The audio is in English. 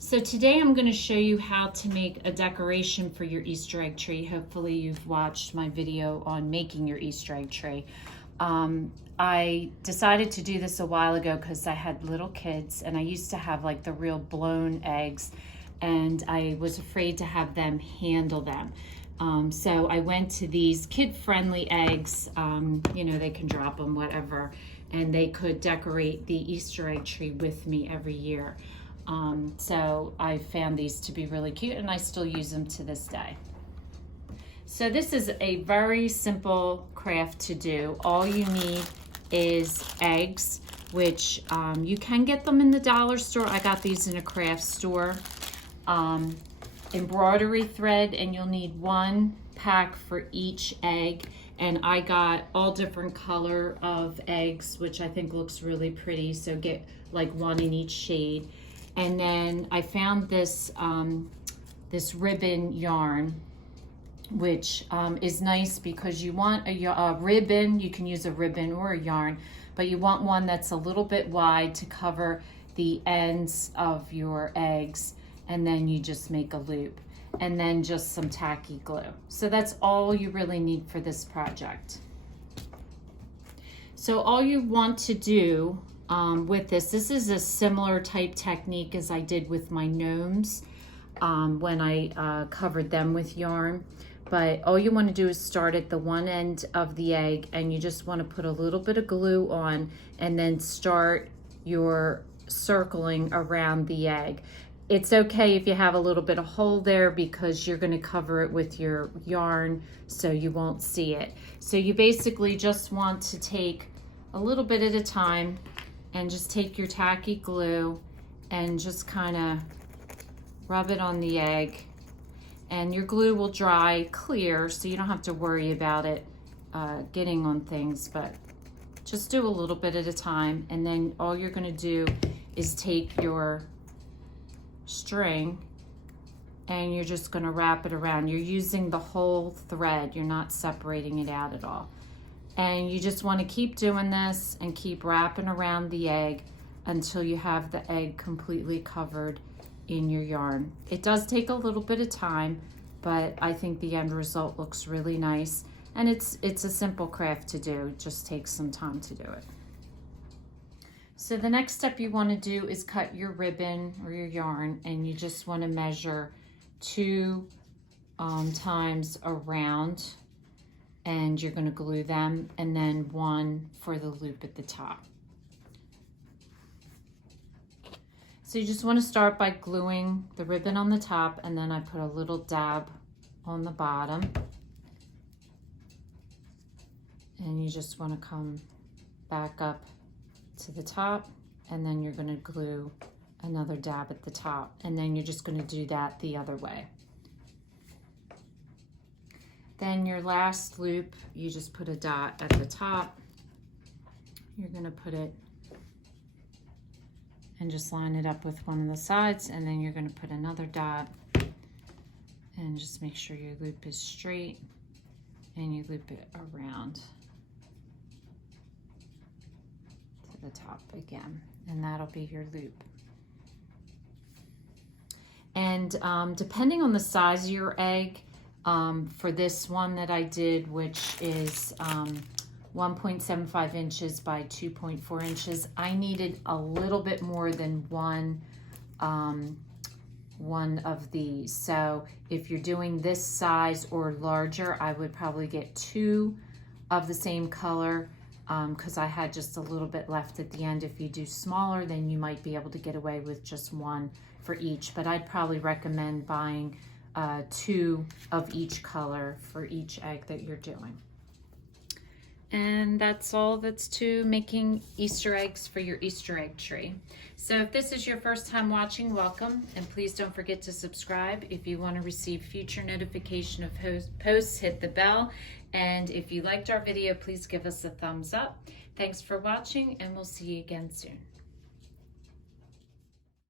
So today I'm going to show you how to make a decoration for your Easter egg tree. Hopefully you've watched my video on making your Easter egg tree. I decided to do this a while ago because I had little kids and I used to have like the real blown eggs and I was afraid to have them handle them. So I went to these kid-friendly eggs, you know, they can drop them, whatever, and they could decorate the Easter egg tree with me every year. So I found these to be really cute and I still use them to this day. So this is a very simple craft to do. All you need is eggs, which you can get them in the dollar store. I got these in a craft store. Embroidery thread, and you'll need 1 pack for each egg. And I got all different color of eggs, which I think looks really pretty. So get like 1 in each shade. And then I found this, this ribbon yarn, which is nice because you want a ribbon. You can use a ribbon or a yarn, but you want one that's a little bit wide to cover the ends of your eggs. And then you just make a loop and then just some tacky glue. So that's all you really need for this project. So all you want to do with this is a similar type technique as I did with my gnomes when I covered them with yarn. But all you want to do is start at the one end of the egg and you just want to put a little bit of glue on and then start your circling around the egg. It's okay if you have a little bit of hole there because you're going to cover it with your yarn so you won't see it. So you basically just want to take a little bit at a time and just take your tacky glue and just kind of rub it on the egg. And your glue will dry clear so you don't have to worry about it getting on things, but just do a little bit at a time. And then all you're going to do is take your string and you're just going to wrap it around. You're using the whole thread. You're not separating it out at all. And you just want to keep doing this and keep wrapping around the egg until you have the egg completely covered in your yarn. It does take a little bit of time, but I think the end result looks really nice. And it's a simple craft to do. It just takes some time to do it. So the next step you want to do is cut your ribbon or your yarn, and you just want to measure 2 times around, and you're going to glue them, and then 1 for the loop at the top. So you just want to start by gluing the ribbon on the top, and then I put a little dab on the bottom, and you just want to come back up to the top, and then you're going to glue another dab at the top, and then you're just going to do that the other way. Then your last loop, you just put a dot at the top. You're going to put it and just line it up with one of the sides, and then you're going to put another dot and just make sure your loop is straight and you loop it around the top again, and that'll be your loop. And depending on the size of your egg, for this one that I did, which is 1.75 inches by 2.4 inches, I needed a little bit more than one of these. So if you're doing this size or larger, I would probably get 2 of the same color, because I had just a little bit left at the end. If you do smaller, then you might be able to get away with just 1 for each, but I'd probably recommend buying 2 of each color for each egg that you're doing. And that's all that's to making Easter eggs for your Easter egg tree. So if this is your first time watching, welcome, and please don't forget to subscribe. If you want to receive future notification of posts, hit the bell. And if you liked our video, please give us a thumbs up. Thanks for watching, and we'll see you again soon.